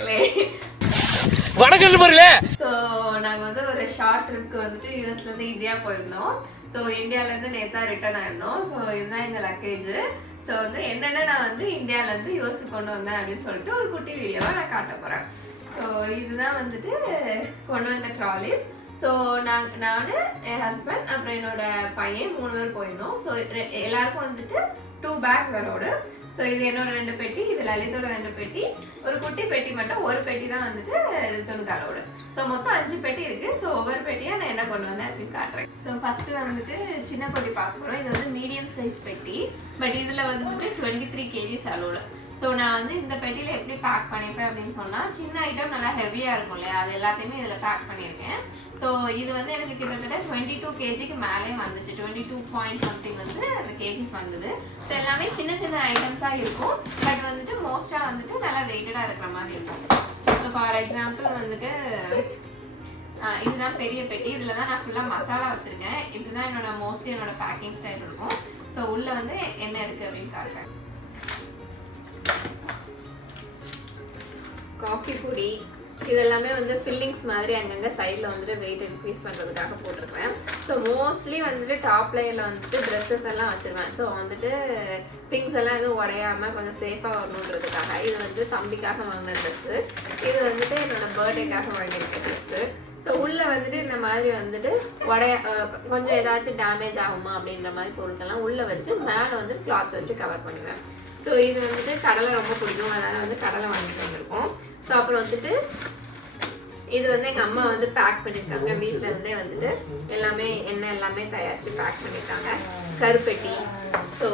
மக்களே. வணக்கம் நண்பர்களே. ஸோ நாங்கள் வந்து ஒரு ஷார்ட் ட்ரிப்க்கு வந்துட்டு யூஎஸ்லேருந்து இந்தியா போயிருந்தோம். ஸோ இந்தியாவிலேருந்து நேற்றா ரிட்டர்ன் ஆயிருந்தோம். ஸோ இதுதான் எங்கள் லக்கேஜ். ஸோ வந்து என்னென்ன நான் வந்து இந்தியாவிலேருந்து யூஎஸ்க்கு கொண்டு வந்தேன் அப்படின்னு சொல்லிட்டு ஒரு குட்டி வீடியோவை நான் காட்ட போகிறேன். ஸோ இதுதான் வந்துட்டு கொண்டு வந்த ட்ராலிஸ். ஸோ நான் என் ஹஸ்பண்ட் அப்புறம் என்னோட பையன் 3 பேர் போயிருந்தோம். ஸோ எல்லாருக்கும் வந்துட்டு 2 பேக்ஸ் அலோடு. ஸோ இது என்னோட 2 பெட்டி, இது லலிதோட 2 பெட்டி, ஒரு குட்டி பெட்டி மட்டும் ஒரு பெட்டி தான் வந்துட்டு ரித்துனுக்கு அலோடு. ஸோ மொத்தம் 5 பெட்டி இருக்குது. ஸோ ஒவ்வொரு பெட்டியாக நான் என்ன கொண்டு வந்தேன் அப்படின்னு காட்டுறேன். ஸோ ஃபஸ்ட்டு வந்துட்டு சின்ன பெட்டி பார்க்க போகிறோம். இது வந்து மீடியம் சைஸ் பெட்டி, பட் இதில் வந்துட்டு 23 kgs அலோடு. ஸோ நான் வந்து இந்த பெட்டியில் எப்படி பேக் பண்ணிப்பேன் அப்படின்னு சொன்னால், சின்ன ஐட்டம் நல்லா ஹெவியாக இருக்கும் இல்லையா, அது எல்லாத்தையுமே இதில் பேக் பண்ணியிருக்கேன். ஸோ இது வந்து எனக்கு கிட்டத்தட்ட 22 kgக்கு மேலேயும் வந்துச்சு. 22 பாயிண்ட் சம்திங் வந்து அந்த கேஜிஸ் வந்தது. ஸோ எல்லாமே சின்ன சின்ன ஐட்டம்ஸாக இருக்கும், பட் வந்துட்டு மோஸ்ட்டாக வந்துட்டு நல்லா வெயிட்டடாக இருக்கிற மாதிரி இருக்கும். ஸோ ஃபார் எக்ஸாம்பிள் வந்துட்டு இதுதான் பெரிய பெட்டி. இதில் தான் நான் ஃபுல்லாக மசாலா வச்சுருக்கேன். இப்படி தான் மோஸ்ட்லி என்னோட பேக்கிங் ஸ்டைல் இருக்கும். ஸோ உள்ளே வந்து என்ன இருக்குது அப்படின்னு காட்டுறேன். காஃபி பொடி இதெல்லாமே வந்து ஃபில்லிங்ஸ் மாதிரி அங்கங்கே சைடில் வந்துட்டு வெயிட் இன்க்ரீஸ் பண்ணுறதுக்காக போட்டிருப்பேன். ஸோ மோஸ்ட்லி வந்துட்டு டாப் லேயரில் வந்துட்டு ட்ரெஸ்ஸஸ் எல்லாம் வச்சுருவேன். ஸோ வந்துட்டு திங்ஸ் எல்லாம் எதுவும் உடையாமல் கொஞ்சம் சேஃபாக வரணுன்றதுக்காக. இது வந்து தம்பிக்காக வாங்கின ட்ரெஸ்ஸு, இது வந்துட்டு என்னோடய பர்த்டேக்காக வாங்கியிருக்க ட்ரெஸ்ஸு. ஸோ உள்ளே வந்துட்டு இந்த மாதிரி வந்துட்டு கொஞ்சம் ஏதாச்சும் டேமேஜ் ஆகுமா அப்படின்ற மாதிரி பொருட்கள்லாம் உள்ளே வச்சு மேலே வந்து கிளாத்ஸ் வச்சு கவர் பண்ணுவேன். ஸோ இது வந்துட்டு கடலை ரொம்ப பிடிக்கும், அதனால் வந்து கடலை வாங்கிட்டு வந்திருக்கோம். ஸோ அப்புறம் வந்துட்டு இது வந்து எங்கள் அம்மா வந்து பேக் பண்ணியிருக்காங்க. வீட்டில் இருந்தே வந்துட்டு எல்லாமே எண்ணெய் எல்லாமே தயாரித்து பேக் பண்ணியிருக்காங்க. கருப்பெட்டி, ஸோ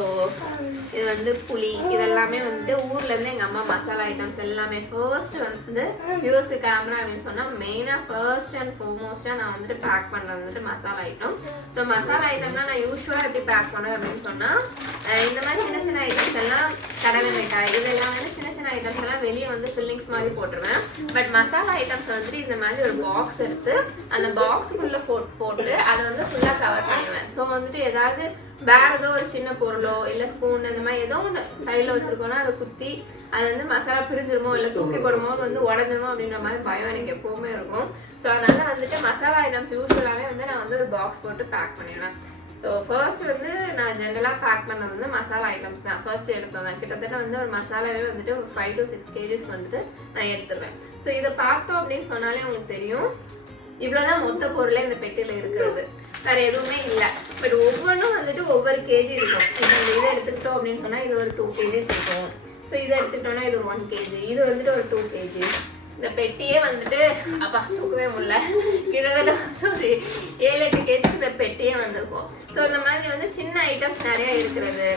இது வந்து புளி, இதெல்லாமே வந்துட்டு ஊர்லேருந்து எங்கள் அம்மா மசாலா ஐட்டம்ஸ் எல்லாமே. ஃபர்ஸ்ட் வந்து யூஎஸ்க்கு கிளம்புறேன் அப்படின்னு சொன்னால் மெயினாக ஃபர்ஸ்ட் அண்ட் ஃபோர்மோஸ்ட்டாக நான் வந்துட்டு பேக் பண்ணுறது வந்துட்டு மசாலா ஐட்டம். ஸோ மசாலா ஐட்டம்லாம் நான் யூஸ்வலாக எப்படி பேக் பண்ணுவேன் அப்படின்னு சொன்னால், இந்த மாதிரி சின்ன சின்ன ஐட்டம்ஸ் எல்லாம் கடலை மிட்டாய் இதெல்லாம் வந்து சின்ன சின்ன ஐட்டம்ஸ் எல்லாம் வெளியே வந்து ஃபில்லிங்ஸ் மாதிரி போட்டுருவேன். பட் மசாலா ஐட்டம்ஸ் வந்துட்டு இந்த மாதிரி ஒரு பாக்ஸ் எடுத்து அந்த பாக்ஸுக்குள்ளே போட்டு அதை வந்து ஃபுல்லாக கவர் பண்ணிடுவேன். ஸோ வந்துட்டு ஏதாவது வேற ஏதோ ஒரு சின்ன பொருளோ இல்லை ஸ்பூன் இந்த மாதிரி ஏதோ ஒன்று சைடில் வச்சுருக்கோன்னா அதை குத்தி அது வந்து மசாலா பிரிஞ்சிருமோ இல்லை தூக்கி போடும்போது வந்து உடஞ்சிருமோ அப்படின்ற மாதிரி பயம் எனக்கு எப்போவுமே இருக்கும். ஸோ அதனால வந்துட்டு மசாலா ஐட்டம்ஸ் யூஸ்வலாகவே வந்து நான் வந்து ஒரு பாக்ஸ் போட்டு பேக் பண்ணிடுவேன். ஸோ ஃபர்ஸ்ட் வந்து நான் ஜென்ரலாக பேக் பண்ணது வந்து மசாலா ஐட்டம்ஸ் தான் ஃபர்ஸ்ட் எடுத்தேன். கிட்டத்தட்ட வந்து ஒரு மசாலாவே வந்துட்டு ஒரு 5 to 6 kgs வந்துட்டு நான் எடுத்துருவேன். ஸோ இதை பார்த்தோம் அப்படின்னு சொன்னாலே உங்களுக்கு தெரியும், இவ்வளோதான் மொத்த பொருளே இந்த பெட்டியில் இருக்கிறது, வேறு எதுவுமே இல்லை. பட் ஒவ்வொன்றும் வந்துட்டு ஒவ்வொரு கேஜி இருக்கும். இப்போ இதை எடுத்துக்கிட்டோம் அப்படின்னு சொன்னால் இது ஒரு 2 kgs இருக்கும். ஸோ இதை எடுத்துக்கிட்டோன்னா இது ஒரு 1 kg, இது வந்துட்டு ஒரு 2 kg. இந்த பெட்டியே வந்துட்டு அப்பா தூக்கவே முடியல, கிட்டத்தட்ட வந்து ஒரு 7-8 kg இந்த பெட்டியே வந்திருக்கும். ஸோ இந்த மாதிரி வந்து சின்ன ஐட்டம்ஸ் நிறையா இருக்கிறது,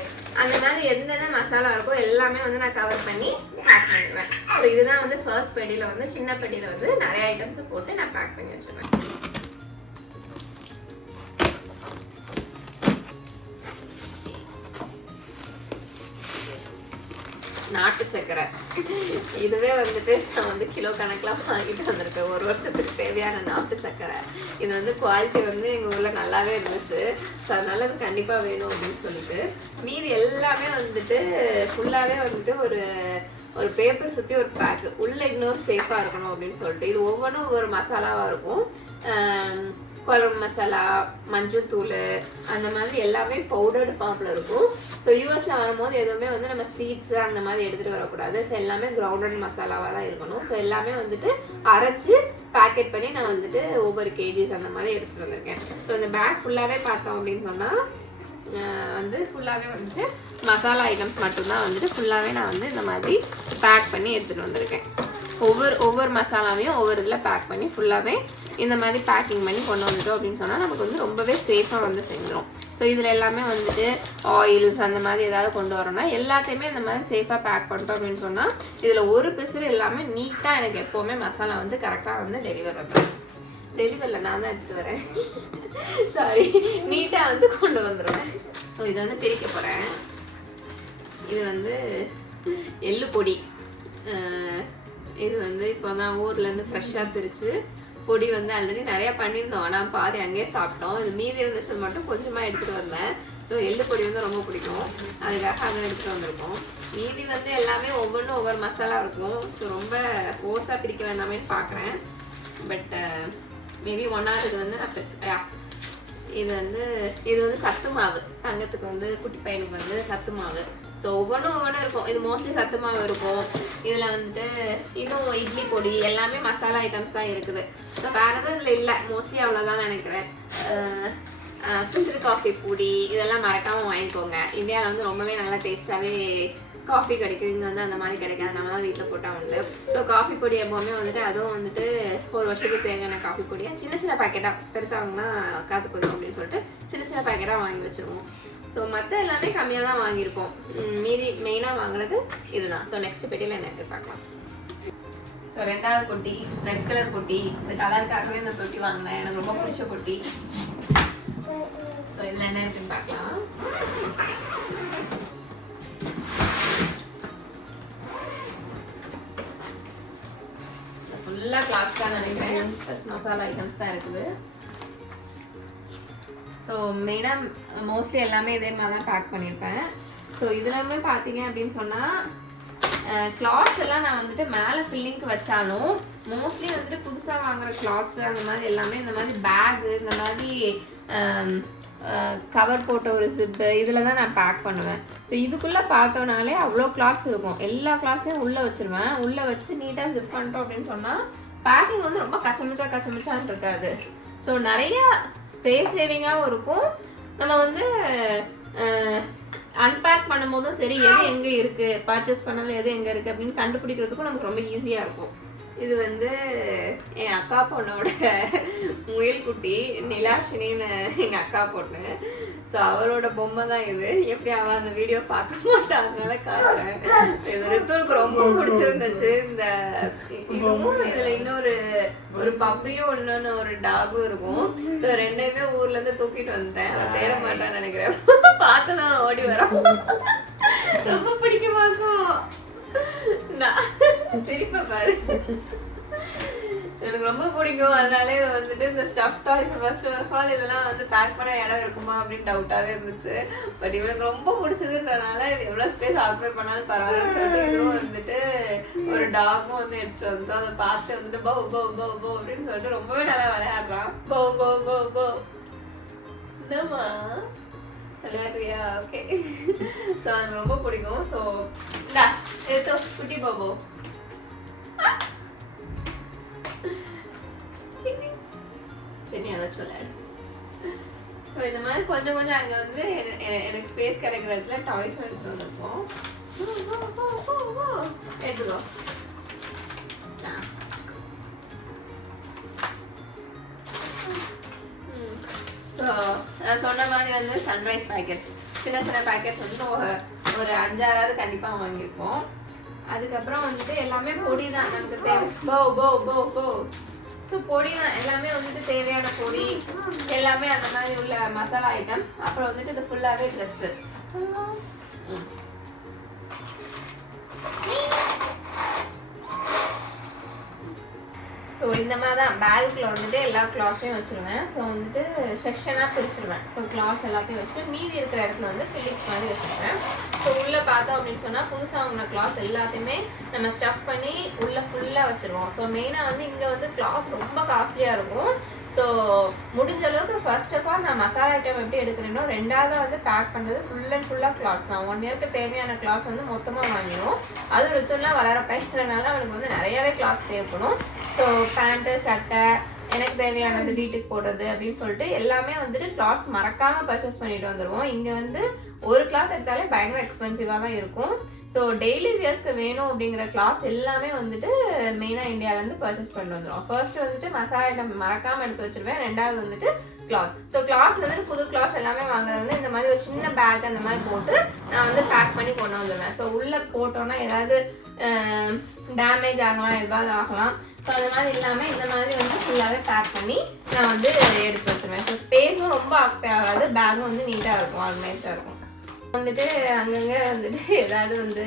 அந்த மாதிரி எந்தெந்த மசாலா இருக்கோ எல்லாமே வந்து நான் கவர் பண்ணி பேக் பண்ணிடுவேன். ஸோ இதுதான் வந்து ஃபர்ஸ்ட் பெட்டியில் வந்து சின்ன பெட்டியில் வந்து நிறைய ஐட்டம்ஸை போட்டு நான் பேக் பண்ணி வச்சுருவேன். நாட்டு சர்க்கரை இதுவே வந்துட்டு நான் வந்து கிலோ கணக்கெலாம் வாங்கிட்டு வந்திருக்கேன். 1 வருஷத்துக்கு தேவையான நாட்டு சர்க்கரை. இது வந்து குவாலிட்டி வந்து எங்கள் ஊரில் நல்லாவே இருந்துச்சு. ஸோ அதனால அது கண்டிப்பாக வேணும் அப்படின்னு சொல்லிட்டு மீதி எல்லாமே வந்துட்டு ஃபுல்லாகவே வந்துட்டு ஒரு பேப்பர் சுற்றி ஒரு பேக்கு உள்ளே இன்னொரு சேஃபாக இருக்கணும் அப்படின்னு சொல்லிட்டு இது ஒவ்வொன்றும் ஒவ்வொரு மசாலாவாக இருக்கும். குழம்பு மசாலா, மஞ்சள் தூள், அந்த மாதிரி எல்லாமே பவுடர்டு ஃபார்மில் இருக்கும். ஸோ யூஎஸில் வரும்போது எதுவுமே வந்து நம்ம சீட்ஸு அந்த மாதிரி எடுத்துகிட்டு வரக்கூடாது. ஸோ எல்லாமே கிரவுண்டட் மசாலாவாக தான் இருக்கணும். ஸோ எல்லாமே வந்துட்டு அரைச்சி பேக்கெட் பண்ணி நான் வந்துட்டு ஒவ்வொரு கேஜிஸ் அந்த மாதிரி எடுத்துகிட்டு வந்திருக்கேன். ஸோ இந்த பேக் ஃபுல்லாகவே பார்த்தோம் அப்படின்னு சொன்னால் வந்து ஃபுல்லாகவே வந்துட்டு மசாலா ஐட்டம்ஸ் மட்டும்தான் வந்துட்டு ஃபுல்லாகவே நான் வந்து இந்த மாதிரி பேக் பண்ணி எடுத்துகிட்டு வந்திருக்கேன். ஒவ்வொரு மசாலாவையும் ஒவ்வொரு இதில் பேக் பண்ணி ஃபுல்லாகவே இந்த மாதிரி பேக்கிங் பண்ணி கொண்டு வந்துட்டோம் அப்படின்னு சொன்னால் நமக்கு வந்து ரொம்பவே சேஃபாக வந்து செஞ்சிடும். ஸோ இதில் எல்லாமே வந்துட்டு ஆயில்ஸ் அந்த மாதிரி ஏதாவது கொண்டு வரோன்னா எல்லாத்தையுமே இந்த மாதிரி சேஃபாக பேக் பண்ணிட்டோம் அப்படின்னு சொன்னால் இதில் ஒரு பிசுறு எல்லாமே நீட்டாக எனக்கு எப்போவுமே மசாலா வந்து கரெக்டாக வந்து டெலிவரியில் நான் தான் எடுத்துகிட்டு வரேன், சாரி, நீட்டாக வந்து கொண்டு வந்துடுவேன். ஸோ இதை வந்து பிரிக்க போகிறேன். இது வந்து எள்ளு பொடி, இது வந்து இப்போ தான் ஊர்லேருந்து ஃப்ரெஷ்ஷாக திரிச்சு பொடி வந்து ஆல்ரெடி நிறையா பண்ணியிருந்தோம், ஆனால் பாதி அங்கேயே சாப்பிட்டோம். இது மீதி இருந்துச்சு மட்டும் கொஞ்சமாக எடுத்துகிட்டு வந்தேன். ஸோ எள்ளு பொடி வந்து ரொம்ப பிடிக்கும், அதுக்காக அதை எடுத்துகிட்டு வந்திருக்கோம். மீதி வந்து எல்லாமே ஒவ்வொன்றும் ஒவ்வொரு மசாலா இருக்கும். ஸோ ரொம்ப ஓஸாக பிரிக்க வேண்டாமே பார்க்குறேன். பட் மேபி ஒன்றாவது வந்து நான் இது வந்து சத்து மாவு. தங்கத்துக்கு வந்து குட்டி பையனுக்கு வந்து சத்து மாவு. ஸோ ஒவ்வொன்றும் இருக்கும். இது மோஸ்ட்லி சத்து மாவு இருக்கும். இதில் வந்துட்டு இன்னும் இட்லி பொடி எல்லாமே மசாலா ஐட்டம்ஸ் தான் இருக்குது. ஸோ வேறு எதுவும் இதில் இல்லை, மோஸ்ட்லி அவ்வளோதான் நினைக்கிறேன். ஃபில்டர் காஃபி பொடி இதெல்லாம் மறக்காமல் வாங்கிக்கோங்க. இந்தியாவில் வந்து ரொம்பவே நல்லா டேஸ்ட்டாகவே காஃபி கிடைக்கும். இங்கே வந்து அந்த மாதிரி கிடைக்காது, நம்ம தான் வீட்டில் போட்டால் உண்டு. ஸோ காஃபி பொடி எப்போவுமே வந்துட்டு அதுவும் வந்துட்டு ஒரு வருஷத்துக்கு தேவையான காஃபி பொடியாக சின்ன பேக்கெட்டாக, பெருசாக வாங்கினா காற்று போயிடும் அப்படின்னு சொல்லிட்டு சின்ன பேக்கெட்டாக வாங்கி வச்சுருவோம். ஸோ மற்ற எல்லாமே கம்மியாக தான் வாங்கியிருக்கோம். மீதி மெயினாக வாங்குறது இதுதான். ஸோ நெக்ஸ்ட் பெட்டியில் என்ன இருக்குது பார்க்கலாம். ஸோ ரெண்டாவது பொட்டி ரெட் கலர் பொட்டி. இந்த கலருக்காகவே இந்த பொட்டி வாங்கினேன், எனக்கு ரொம்ப பிடிச்ச பொட்டி. ஸோ இதில் என்ன இருக்குன்னு பார்க்கலாம். ஃபுல்லாக கிளாஸ் தான் நினைக்கிறேன், ப்ளஸ் மசாலா ஐட்டம்ஸ் தான் இருக்குது. ஸோ மெயினாக மோஸ்ட்லி எல்லாமே இதே மாதிரி தான் பேக் பண்ணியிருப்பேன். ஸோ இதுலாமே பார்த்தீங்க அப்படின்னு சொன்னால் கிளாத்ஸ் எல்லாம் நான் வந்துட்டு மேலே ஃபில்லிங்க்கு வச்சாலும் மோஸ்ட்லி வந்துட்டு புதுசாக வாங்குகிற கிளாத்ஸு அந்த மாதிரி எல்லாமே இந்த மாதிரி பேகு, இந்த மாதிரி கவர் போட்ட ஒரு ஜிப்பு இதில் தான் நான் பேக் பண்ணுவேன். ஸோ இதுக்குள்ளே பார்த்தோன்னாலே அவ்வளோ கிளாத்ஸ் இருக்கும். எல்லா கிளாத்ஸையும் உள்ளே வச்சுருவேன். உள்ளே வச்சு நீட்டாக ஜிப் பண்ணிட்டோம் அப்படின்னு சொன்னால் பேக்கிங் வந்து ரொம்ப கச்சமிச்சான்னு இருக்காது. ஸோ நிறையா ஸ்பேஸ் சேவிங்காகவும் இருக்கும். நம்ம வந்து அன்பேக் பண்ணும் போதும் சரி, எது எங்கே இருக்குது, பர்ச்சேஸ் பண்ணதில் எது எங்கே இருக்குது அப்படின்னு கண்டுபிடிக்கிறதுக்கும் நமக்கு ரொம்ப ஈஸியாக இருக்கும். இது வந்து என் அக்கா பொண்ணோட முயல் குட்டி நிலாஷினின்னு எங்கள் அக்கா பொண்ணு. ஸோ அவளோட பொம்மை தான் இது. எப்படி அவள் அந்த வீடியோ பார்க்க மாட்டான், அதனால காட்டுறேன். இது ரித்துவுக்கு ரொம்ப பிடிச்சிருந்துச்சு. இந்த இதுவும் இதில் இன்னொரு பப்பியும் இன்னொன்று ஒரு டாகும் இருக்கும். ஸோ ரெண்டையுமே ஊர்லேருந்து தூக்கிட்டு வந்துட்டேன். அவன் தேட மாட்டான்னு நினைக்கிறேன். பார்த்து தான் ஓடி வரோம். ரொம்ப பிடிக்குமாக்கும் சிரிப்பை பாரு, எனக்கு ரொம்ப பிடிக்கும். அதனாலே இது வந்துட்டு இந்த stuff toys first of all இதெல்லாம் வந்து பேக் பண்ண இடம் இருக்குமா அப்படின்னு டவுட்டாகவே இருந்துச்சு. பட் இவனுக்கு ரொம்ப பிடிச்சதுன்றனால இது எவ்வளோ ஸ்பேஸ் ஆக்குபை பண்ணாலும் பரவாயில்லன்னு சொல்லிட்டு இதுவும் வந்துட்டு ஒரு டாகும் வந்து எடுத்துகிட்டு வந்தோம். அதை பார்த்து வந்துட்டு போ போ போ போ அப்படின்னு சொல்லிட்டு ரொம்பவே நல்லா விளையாடுறான். போ போ போ போ என்னம்மா விளையாடுறியா? ஓகே. ஸோ எனக்கு ரொம்ப பிடிக்கும். ஸோ இந்தா எடுத்தோ குட்டி பாபோ. சரி அதாச்சும் விளையாடு. ஸோ இந்த மாதிரி கொஞ்சம் அங்கே வந்து எனக்கு ஸ்பேஸ் கிடைக்கிற இடத்துல டாய்ஸ் எடுத்துகிட்டு வந்திருக்கோம். எடுத்துக்கோ. ஸோ நான் சொன்ன மாதிரி வந்து சன்ரைஸ் பேக்கெட்ஸ், சின்ன பேக்கெட்ஸ் வந்து ஒரு 5-6 கண்டிப்பாக வாங்கியிருப்போம். அதுக்கப்புறம் வந்துட்டு எல்லாமே பொடி தான் நமக்கு தேவை. போ போ போ போ. ஸோ பொடி தான் எல்லாமே வந்துட்டு தேவையான பொடி எல்லாமே அந்த மாதிரி உள்ள மசாலா ஐட்டம்ஸ். அப்புறம் வந்துட்டு இது ஃபுல்லாகவே ட்ரெஸ்ஸு. ஸோ இந்த மாதிரி தான் பேக்குள்ள வந்துட்டு எல்லா கிளாத்ஸையும் வச்சுருவேன். ஸோ வந்துட்டு செக்ஷனாக பிரிச்சுருவேன். ஸோ கிளாத்ஸ் எல்லாத்தையும் வச்சுட்டு மீதி இருக்கிற இடத்துல வந்து ஃபில்லிங்ஸ் மாதிரி வச்சுருவேன். ஸோ உள்ளே பார்த்தோம் அப்படின்னு சொன்னால் புதுசாக வாங்கின கிளாத்ஸ் எல்லாத்தையுமே நம்ம ஸ்டஃப் பண்ணி உள்ளே ஃபுல்லாக வச்சுருவோம். ஸோ மெயினாக வந்து இங்கே வந்து கிளாத்ஸ் ரொம்ப காஸ்ட்லியாக இருக்கும். ஸோ முடிஞ்ச அளவுக்கு ஃபர்ஸ்ட் ஆஃப் ஆல் நான் மசாலா ஐட்டம் எப்படி எடுக்கிறேனோ ரெண்டாவது வந்து பேக் பண்ணுறது ஃபுல் அண்ட் ஃபுல்லாக கிளாத்ஸ் தான். 1 இயருக்கு தேவையான கிளாத்ஸ் வந்து மொத்தமாக வாங்கிடும். அதுவும் ரித்துலாம் வளர பயின்றனால அவனுக்கு வந்து நிறையாவே கிளாத்ஸ் தேவைப்படும். ஸோ பேண்ட்டு சட்டை எனக்கு தேவையானது வீட்டுக்கு போடுறது அப்படின்னு சொல்லிட்டு எல்லாமே வந்துட்டு கிளாத்ஸ் மறக்காமல் பர்ச்சேஸ் பண்ணிட்டு வந்துடுவோம். இங்கே வந்து ஒரு கிளாத் எடுத்தாலே பயங்கர எக்ஸ்பென்சிவாக தான் இருக்கும். ஸோ டெய்லி வியர்ஸ்க்கு வேணும் அப்படிங்கிற கிளாத்ஸ் எல்லாமே வந்துட்டு மெயினாக இந்தியாவிலேருந்து பர்ச்சேஸ் பண்ணிட்டு வந்துடும். ஃபர்ஸ்ட் வந்துட்டு மசாலா ஐட்டம் மறக்காமல் எடுத்து வச்சுருவேன். ரெண்டாவது வந்துட்டு கிளாத். ஸோ கிளாத்ஸ் வந்துட்டு புது கிளாத்ஸ் எல்லாமே வாங்குறது வந்து இந்த மாதிரி ஒரு சின்ன பேக் அந்த மாதிரி போட்டு நான் வந்து பேக் பண்ணி கொண்டு வந்துடுவேன். ஸோ உள்ளே போட்டோன்னா ஏதாவது டேமேஜ் ஆகலாம், எதாவது ஆகலாம். ஸோ அது மாதிரி இல்லாமல் இந்த மாதிரி வந்து ஃபுல்லாகவே பேக் பண்ணி நான் வந்து எடுத்து வச்சுருவேன். ஸோ ஸ்பேஸும் ரொம்ப ஆக்குப்பே ஆகாது, பேக்கும் வந்து நீட்டாக இருக்கும், ஆர்கனைஸ்டாக இருக்கும். வந்துட்டு அங்கங்கே வந்துட்டு ஏதாவது வந்து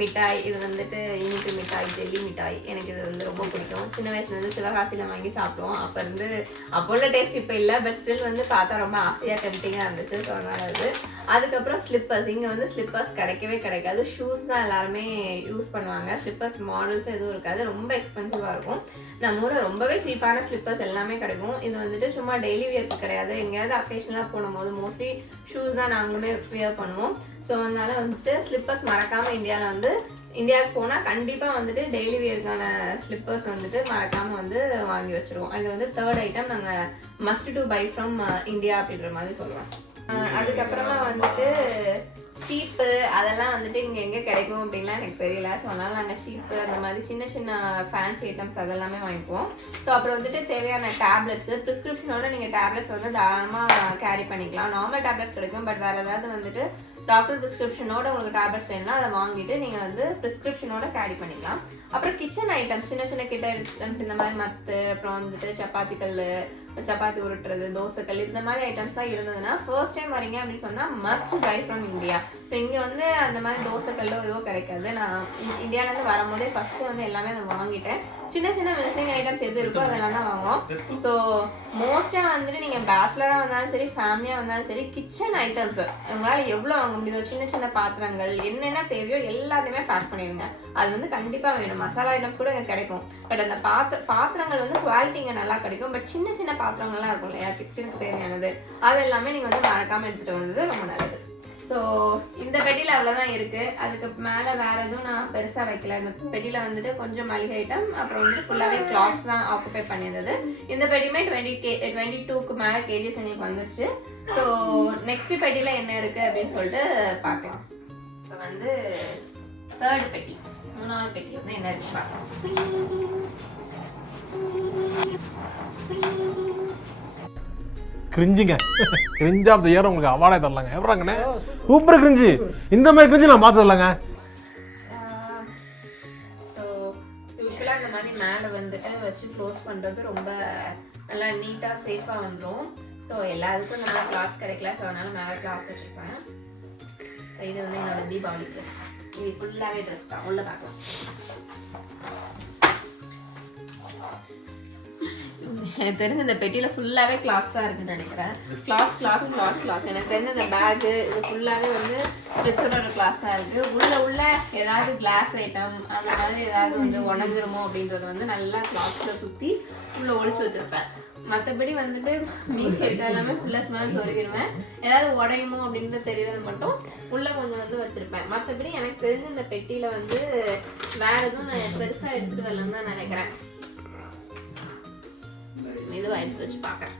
மிட்டாய், இது வந்துட்டு இனிப்பு மிட்டாய், ஜெல்லி மிட்டாய், எனக்கு இது வந்து ரொம்ப பிடிக்கும். சின்ன வயசுல வந்து சிவகாசியில் வாங்கி சாப்பிடுவோம். அப்போ இருந்து அப்போ உள்ள டேஸ்ட் இப்போ இல்லை, பட் ஸ்டில் வந்து பார்த்தா ரொம்ப ஆசையாக டெம்டிங்காக இருந்துச்சு. ஸோ அதனால் அது அதுக்கப்புறம் ஸ்லிப்பர்ஸ். இங்கே வந்து ஸ்லிப்பர்ஸ் கிடைக்கவே கிடைக்காது. ஷூஸ் தான் எல்லாருமே யூஸ் பண்ணுவாங்க. ஸ்லிப்பர்ஸ் மாடல்ஸ் எதுவும் இருக்காது, ரொம்ப எக்ஸ்பென்சிவாக இருக்கும். நம்ம ஊரில் ரொம்பவே சீப்பான ஸ்லிப்பர்ஸ் எல்லாமே கிடைக்கும். இது வந்துட்டு சும்மா டெய்லி வியர்க்கு கிடையாது, எங்கேயாவது அக்கேஷனலாக போடும்போது மோஸ்ட்லி ஷூஸ் தான் நாங்களுமே வியர் பண்ணுவோம். ஸோ அதனால வந்துட்டு ஸ்லிப்பர்ஸ் மறக்காமல் இந்தியாவுக்கு போனால் கண்டிப்பாக வந்துட்டு டெய்லி வியருக்கான ஸ்லிப்பர்ஸ் வந்துட்டு மறக்காமல் வந்து வாங்கி வச்சுருவோம். இது வந்து 3rd ஐட்டம் நாங்கள் must to by from India அப்படின்ற மாதிரி சொல்லுவோம். அதுக்கப்புறமா வந்துட்டு ஷீப்பு அதெல்லாம் வந்துட்டு இங்கே எங்கே கிடைக்கும் அப்படின்லாம் எனக்கு தெரியல. ஸோ அதனால் நாங்கள் ஷீப்பு அந்த மாதிரி சின்ன சின்ன ஃபேன்சி ஐட்டம்ஸ் அதெல்லாமே வாங்கிக்குவோம். ஸோ அப்புறம் வந்துட்டு தேவையான டேப்லெட்ஸு, ப்ரிஸ்கிரிப்ஷனோட நீங்கள் டேப்லெட்ஸ் வந்து தாராளமாக கேரி பண்ணிக்கலாம். நார்மல் டேப்லெட்ஸ் கிடைக்கும், பட் வேறு ஏதாவது வந்துட்டு டாக்டர் ப்ரிஸ்கிரிப்ஷனோட உங்களுக்கு டேப்லெட்ஸ் வேணும்னா அதை வாங்கிட்டு நீங்கள் வந்து ப்ரிஸ்கிரிப்ஷனோட கேரி பண்ணிக்கலாம். அப்புறம் கிச்சன் ஐட்டம்ஸ், சின்ன சின்ன கிட்ட ஐட்டம்ஸ், இந்த மாதிரி மத்து, அப்புறம் வந்துட்டு சப்பாத்தி உருட்டுறது, தோசைக்கல், இந்த மாதிரி ஐட்டம்ஸ் தான் இருந்ததுன்னா ஃபர்ஸ்ட் டைம் வரீங்க அப்படின்னு சொன்னால் must by from India. So இங்கே வந்து அந்த மாதிரி தோசைக்கல்லோ ஏதோ கிடைக்காது. நான் இந்தியாவிலேருந்து வரும்போதே ஃபஸ்ட்டு வந்து எல்லாமே அதை வாங்கிட்டேன். சின்ன சின்ன மிஸ்ஸிங் ஐட்டம்ஸ் எது இருக்கோ அதெல்லாம் தான் வாங்குவோம். ஸோ மோஸ்ட்டாக வந்துட்டு நீங்கள் பேச்சுலராக வந்தாலும் சரி, ஃபேமிலியாக வந்தாலும் சரி, கிச்சன் ஐட்டம்ஸ் உங்களால் எவ்வளோ வாங்க முடியுதோ, சின்ன சின்ன பாத்திரங்கள் என்னென்ன தேவையோ எல்லாத்தையுமே பேக் பண்ணிடுங்க. அது வந்து கண்டிப்பாக வேணும். மசாலா ஐட்டம்ஸ் கூட இங்கே கிடைக்கும், பட் அந்த பாத்திரங்கள் வந்து குவாலிட்டி இங்கே நல்லா கிடைக்கும். பட் சின்ன சின்ன பாத்திரங்கள்லாம் இருக்கும் இல்லையா, கிச்சனுக்கு தேவையானது, அது எல்லாமே நீங்கள் வந்து மறக்காமல் எடுத்துகிட்டு வந்தது ரொம்ப நல்லது. ஸோ இந்த பெட்டியில் அவ்வளோதான் இருக்குது. அதுக்கு மேலே வேறு எதுவும் நான் பெருசாக வைக்கல. இந்த பெட்டியில் வந்துட்டு கொஞ்சம் மளிகை ஐட்டம், அப்புறம் வந்துட்டு ஃபுல்லாகவே கிளாத்ஸ் தான் ஆக்குபை பண்ணியிருந்தது. இந்த பெட்டியுமே 22க்கு மேலே கேஜிஸ் எங்களுக்கு வந்துருச்சு. ஸோ நெக்ஸ்ட் பெட்டியில் என்ன இருக்குது அப்படின்னு சொல்லிட்டு பார்க்கலாம். இப்போ வந்து 3rd பெட்டி, 3வது பெட்டி வந்து என்ன இருக்குன்னு பார்க்கலாம். கிரிஞ்சுங்க, கிரிஞ்ச் ஆஃப் த இயர் உங்களுக்கு அவார்டே தரலாங்க. எவ்வளோங்கண்ணே சூப்பர் கிரிஞ்சு, இந்த மாதிரி கிரிஞ்சு நான் பார்த்து தரலாங்க. ஸோ யூஸ்வலாக இந்த மாதிரி மேலே வந்துட்டு வச்சு க்ளோஸ் பண்ணுறது ரொம்ப நல்லா நீட்டாக சேஃபாக வந்துடும். ஸோ எல்லாத்துக்கும் இந்த மாதிரி கிளாத்ஸ் கிடைக்கல, ஸோ அதனால் மேலே கிளாஸ் வச்சுருப்பேன். இது வந்து என்னோட தீபாவளி ட்ரெஸ். இது ஃபுல்லாகவே ட்ரெஸ் தான். உள்ள பார்க்கலாம். எனக்கு தெரிஞ்ச இந்த பெட்டியில் ஃபுல்லாகவே கிளாத்ஸ் தான் இருக்குதுன்னு நினைக்கிறேன். கிளாத்ஸ் எனக்கு தெரிஞ்ச இந்த பேக்கு இது ஃபுல்லாகவே வந்து ரிச்சோட கிளாத்ஸாக இருக்குது. உள்ள ஏதாவது கிளாஸ் ஐட்டம் அந்த மாதிரி ஏதாவது வந்து உணங்குறமோ அப்படின்றது வந்து நல்லா கிளாத்ஸில் சுற்றி உள்ளே ஒழிச்சு வச்சுருப்பேன். மற்றபடி வந்துட்டு மீதி இருக்க எல்லாமே ஃபுல்லாக ஸ்மெல் சொருகிடுவேன். ஏதாவது உடையுமோ அப்படின்றது தெரியுறது மட்டும் உள்ளே கொஞ்சம் வந்து வச்சுருப்பேன். மற்றபடி எனக்கு தெரிஞ்ச இந்த பெட்டியில் வந்து வேறு எதுவும் நான் பெருசாக எடுத்துகிட்டு வரலன்னு தான் நினைக்கிறேன். இதுவாக எடுத்து வச்சு பார்க்குறேன்.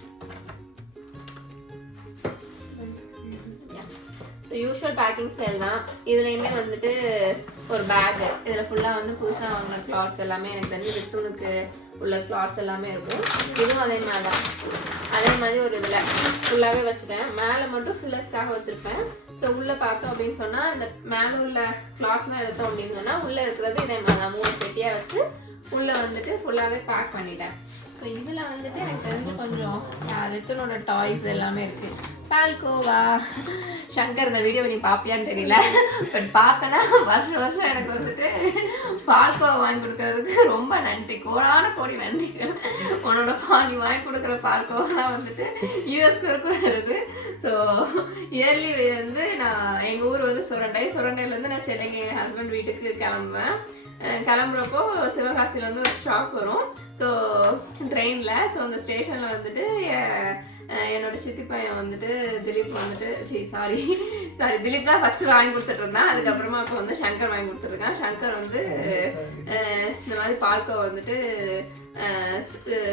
யூஷுவல் பேக்கிங் ஸ்டைல் தான். இதுலேயுமே வந்துட்டு ஒரு பேக்கு, இதில் ஃபுல்லாக வந்து புதுசாக வாங்கின கிளாத்ஸ் எல்லாமே எனக்கு தெரிஞ்சு ரித்துனுக்கு உள்ள கிளாத்ஸ் எல்லாமே இருக்கும். இதுவும் அதே மாதிரி தான். அதே மாதிரி ஒரு இதில் ஃபுல்லாகவே வச்சுட்டேன். மேலே மட்டும் ஃபுல்லஸ்க்காக வச்சுருப்பேன். ஸோ உள்ளே பார்த்தோம் அப்படின்னு சொன்னால் இந்த மேலே உள்ள கிளாத்ஸ்லாம் எடுத்தோம் அப்படின்னு சொன்னால் உள்ளே இருக்கிறது இதே மாதிரி தான் 3 பெட்டியாக வச்சு உள்ளே வந்துட்டு ஃபுல்லாகவே பேக் பண்ணிட்டேன். ஸோ இதில் வந்துட்டு எனக்கு தெரிஞ்சு கொஞ்சம் ரித்துனோட டாய்ஸ் எல்லாமே இருக்குது. பால்கோவா, சங்கர் இந்த வீடியோ நீ பார்ப்பியான்னு தெரியல, பட் பார்த்தேன்னா வருஷம் எனக்கு வந்துட்டு பால்கோவா வாங்கி கொடுக்கறதுக்கு ரொம்ப நன்றி, கோடி நன்றிகள். உன்னோட நீ வாங்கி கொடுக்குற பால்கோவாலாம் வந்துட்டு யூஎஸ்க்கு வரைக்கும் வருது. ஸோ இயர்லி வந்து நான் எங்கள் ஊர் வந்து சுரண்டையிலேருந்து நான் சென்னைக்கு என் ஹஸ்பண்ட் வீட்டுக்கு கிளம்புறப்போ சிவகாசியில் வந்து ஒரு ஸ்டாப் வரும். ஸோ ட்ரெயினில். ஸோ அந்த ஸ்டேஷனில் வந்துட்டு என்னோட சித்தி பையன் வந்துட்டு திலீப் வந்துட்டு திலீப் தான் ஃபர்ஸ்ட் வாங்கி கொடுத்துட்டு இருந்தான். அதுக்கப்புறமா இப்போ வந்து சங்கர் வாங்கி கொடுத்துருக்கான். சங்கர் வந்து இந்த மாதிரி பால்கோவா வந்துட்டு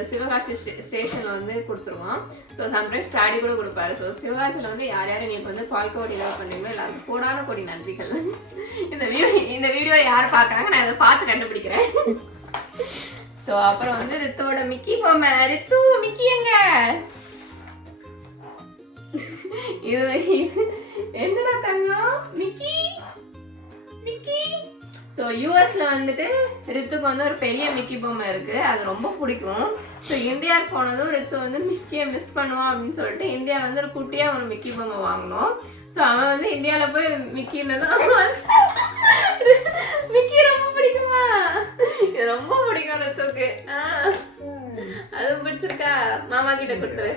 சிவகாசி ஸ்டேஷனில் வந்து கொடுத்துருவான். ஸோ சம்டைம்ஸ் டாடி கூட கொடுப்பாரு. ஸோ சிவகாசியில் வந்து யார் எங்களுக்கு வந்து பால்கோவா டெலிவரி பண்ணுறீங்களோ எல்லாருக்கும் கோடி நன்றிகள். இந்த வீடியோ யார் பார்க்குறாங்க, நான் இதை பார்த்து கண்டுபிடிக்கிறேன். ஸோ அப்புறம் வந்து ரித்துவோட மிக்கி பொம்மை. ரித்து மிக்கி எங்க? என்னடா தங்கம் மிக்கி. ஸோ யூஎஸ்ல வந்துட்டு ரித்துக்கு வந்து ஒரு பெரிய மிக்கி பொம்மை இருக்கு, அது ரொம்ப பிடிக்கும். ஸோ இந்தியாவுக்கு போனதும் ரித்து வந்து மிக்கியை மிஸ் பண்ணுவான் அப்படின்னு சொல்லிட்டு இந்தியா வந்து ஒரு குட்டியாக ஒரு மிக்கி பொம்மை வாங்கினோம். ஸோ அவன் வந்து இந்தியாவில் போய் மிக்கின்னதும் மிக்கி ரொம்ப பிடிக்குமா? இது ரொம்ப பிடிக்கும் ரித்துக்கு. அதுவும் பிடிச்சிருக்கா? மாமா கிட்ட கொடுத்துரு.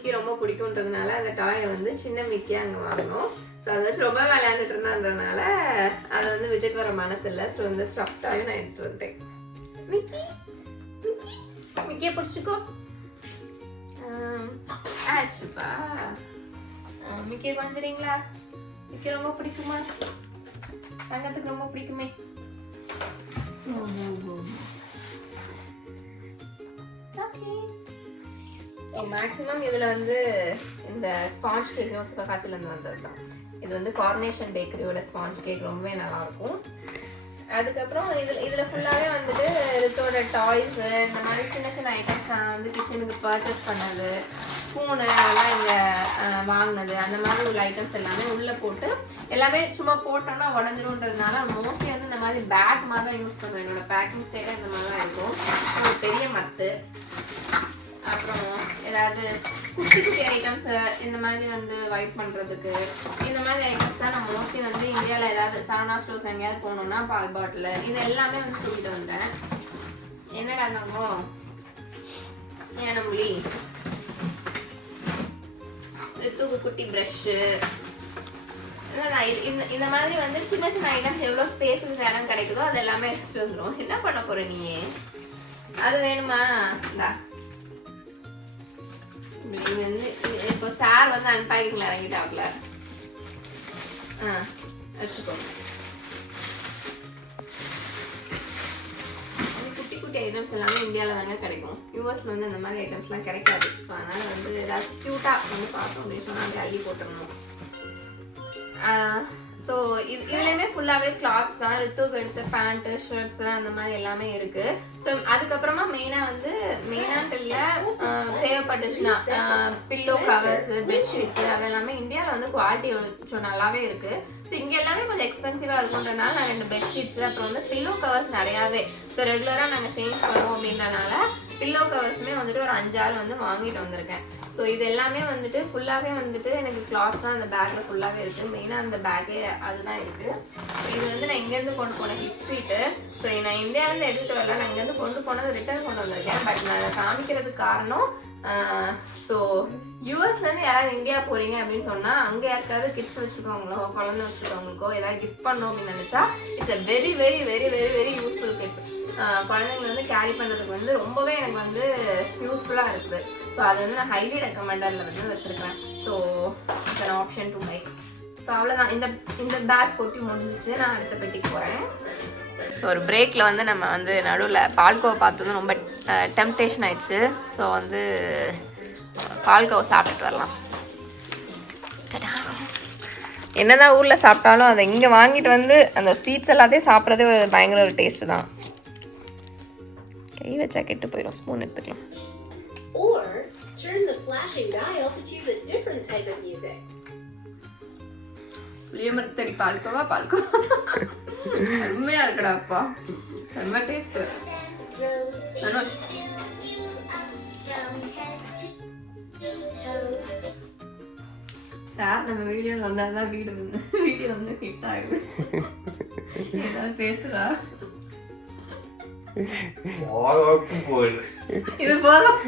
மிக்கி ரொம்ப பிடிக்குன்றதுனால அந்த டாயை வந்து சின்ன மிக்கியாக அங்கே வாங்கினோம். ஸோ அதை வச்சு ரொம்ப விளையாண்டுட்டு இருந்தான்றதுனால அதை வந்து விட்டுட்டு வர மனசு இல்லை. ஸோ இந்த ஸ்டஃப் டாயும் நான் எடுத்துட்டு வந்துட்டேன். மிக்கி மிக்கி மிக்கியை பிடிச்சிக்கோ. ஆஷுப்பா மிக்கியை கொஞ்சறீங்களா? மிக்கி ரொம்ப பிடிக்குமா? தங்கத்துக்கு ரொம்ப பிடிக்குமே. மேக்ஸிமம் இதில் வந்து இந்த ஸ்பாஞ்ச் கேக் யோசிப்பா காசுலேருந்து வந்தது தான். இது வந்து கார்னேஷன் பேக்கரியோட ஸ்பாஞ்ச் கேக் ரொம்பவே நல்லாயிருக்கும். அதுக்கப்புறம் இதில் ஃபுல்லாகவே வந்துட்டு ரித்தோட டாய்ஸு இந்த மாதிரி சின்ன சின்ன ஐட்டம்ஸ் நான் வந்து கிச்சனுக்கு பர்ச்சேஸ் பண்ணது, ஸ்பூனு அதெல்லாம் இங்கே வாங்கினது, அந்த மாதிரி உள்ள ஐட்டம்ஸ் எல்லாமே உள்ளே போட்டு எல்லாமே சும்மா போட்டோம்னா உடஞ்சிரும்ன்றதுனால மோஸ்ட்லி வந்து இந்த மாதிரி பேக் மாதிரி தான் யூஸ் பண்ணுவேன். என்னோட பேக்கிங் ஸ்டைலாக இந்த மாதிரி தான் இருக்கும். ஒரு பெரிய மத்து, அப்புறம் ஏதாவது குட்டி குட்டி ஐட்டம்ஸ் இந்த மாதிரி வந்து வைப் பண்ணுறதுக்கு இந்த மாதிரி ஐட்டம்ஸ் தான் நான் மோஸ்ட்லி வந்து இந்தியாவில் ஏதாவது சரவணா ஸ்டோர்ஸ் எங்கேயாவது போகணுன்னா பால் பாட்டில் இது எல்லாமே வந்து தூக்கிட்டு வந்தேன். என்னடா இருந்தாங்கோ ஏனம்புலி தூக்கு குட்டி ப்ரஷ்ஷு இந்த மாதிரி வந்து சின்ன சின்ன ஐட்டம்ஸ் எவ்வளோ ஸ்பேஸுக்கு இடம் கிடைக்குதோ அது எல்லாமே எடுத்துட்டு வந்துடும். என்ன பண்ண போகிற நீ? அது வேணுமா? இந்தா வந்து இப்போ சார் வந்து அன்பேக்கிங்ல இறங்கிட்டாப்ல. வச்சுக்கோ. குட்டி குட்டி ஐட்டம்ஸ் எல்லாமே இந்தியாவில் தாங்க கிடைக்கும். யூஎஸ்ல வந்து இந்த மாதிரி ஐட்டம்ஸ்லாம் கிடைக்காது. ஸோ அதனால வந்து ஏதாவது க்யூட்டாக வந்து பார்த்தோம் அப்படின்னு சொன்னால் அங்கே அள்ளி போட்டுடணும். ஸோ இதுலேயுமே ஃபுல்லாகவே கிளாத்ஸ் தான். ரித்துக்கு எடுத்து பேண்ட்டு ஷர்ட்ஸு அந்த மாதிரி எல்லாமே இருக்குது. ஸோ அதுக்கப்புறமா மெயினாக வந்து மெயினாக இல்லை தேவைப்பட்டுச்சுன்னா பில்லோ கவர்ஸு பெட்ஷீட்ஸு அதெல்லாமே இந்தியாவில் வந்து குவாலிட்டி கொஞ்சம் நல்லாவே இருக்குது. ஸோ இங்கே எல்லாமே கொஞ்சம் எக்ஸ்பென்சிவாக இருக்குன்றனால நான் 2 பெட்ஷீட்ஸு அப்புறம் வந்து பில்லோ கவர்ஸ் நிறையாவே ஸோ ரெகுலராக நாங்கள் சேஞ்ச் பண்ணுவோம் அப்படின்றனால பில்லோ கவர்ஸுமே வந்துட்டு ஒரு 5-6 வந்து வாங்கிட்டு வந்திருக்கேன். ஸோ இது எல்லாமே வந்துட்டு ஃபுல்லாகவே வந்துட்டு எனக்கு கிளாத்ஸ் தான் அந்த பேக்கில் ஃபுல்லாகவே இருக்குது. மெயினாக அந்த பேக்கே அதுதான் இருக்குது. ஸோ இது வந்து நான் இங்கேருந்து கொண்டு போனேன் ஹிப் சீட்டு. ஸோ நான் இந்தியாவிலேருந்து எடுத்துகிட்டு வரல, நான் இங்கேருந்து கொண்டு போனது ரிட்டர்ன் கொண்டு வந்திருக்கேன். பட் நான் அதை காமிக்கிறதுக்கு காரணம் ஸோ யூஎஸ்லேருந்து யாராவது இந்தியா போகிறீங்க அப்படின்னு சொன்னால் அங்கே யாருக்காவது கிட்ஸ் வச்சுருக்கவங்களோ குழந்தை வச்சுருக்கவங்களுக்கோ ஏதாவது கிஃப்ட் பண்ணோம் அப்படின்னு நினச்சா it's a very very very very very useful kids. குழந்தைங்க வந்து கேரி பண்ணுறதுக்கு வந்து ரொம்பவே எனக்கு வந்து யூஸ்ஃபுல்லாக இருக்குது. ஸோ அது வந்து நான் ஹைலி ரெக்கமெண்டடில் வந்து வச்சுருக்கேன். So it's an option to buy. So அவ்வளோதான். இந்த பேக் போட்டி முடிஞ்சிச்சு. நான் அடுத்த பெட்டிக்கு போகிறேன். ஸோ ஒரு பிரேக்கில் வந்து நம்ம வந்து நடுவில் பால்கோவை பார்த்ததும் ரொம்ப டெம்டேஷன் ஆயிடுச்சு. ஸோ வந்து பால்கோவை சாப்பிட்டுட்டு வரலாம். என்னதான் ஊரில் சாப்பிட்டாலும் அதை இங்கே வாங்கிட்டு வந்து அந்த ஸ்வீட்ஸ் எல்லாத்தையும் சாப்பிட்றதே பயங்கர ஒரு டேஸ்ட்டு தான். கை வச்சா கெட்டு போயிடும். ஸ்பூன் எடுத்துக்கலாம். Or turn the flashing dial to choose a different type of music. புளியமரத்தடி palkova அருமையா இருக்குடா அப்பா. ரொம்ப டேஸ்ட். அனுஷ் சார் நம்ம வீடியோவில் வந்தாதான் வீடியோ வந்து ஹிட் ஆகுது. ஏதாவது பேசுறா? இது போதும்.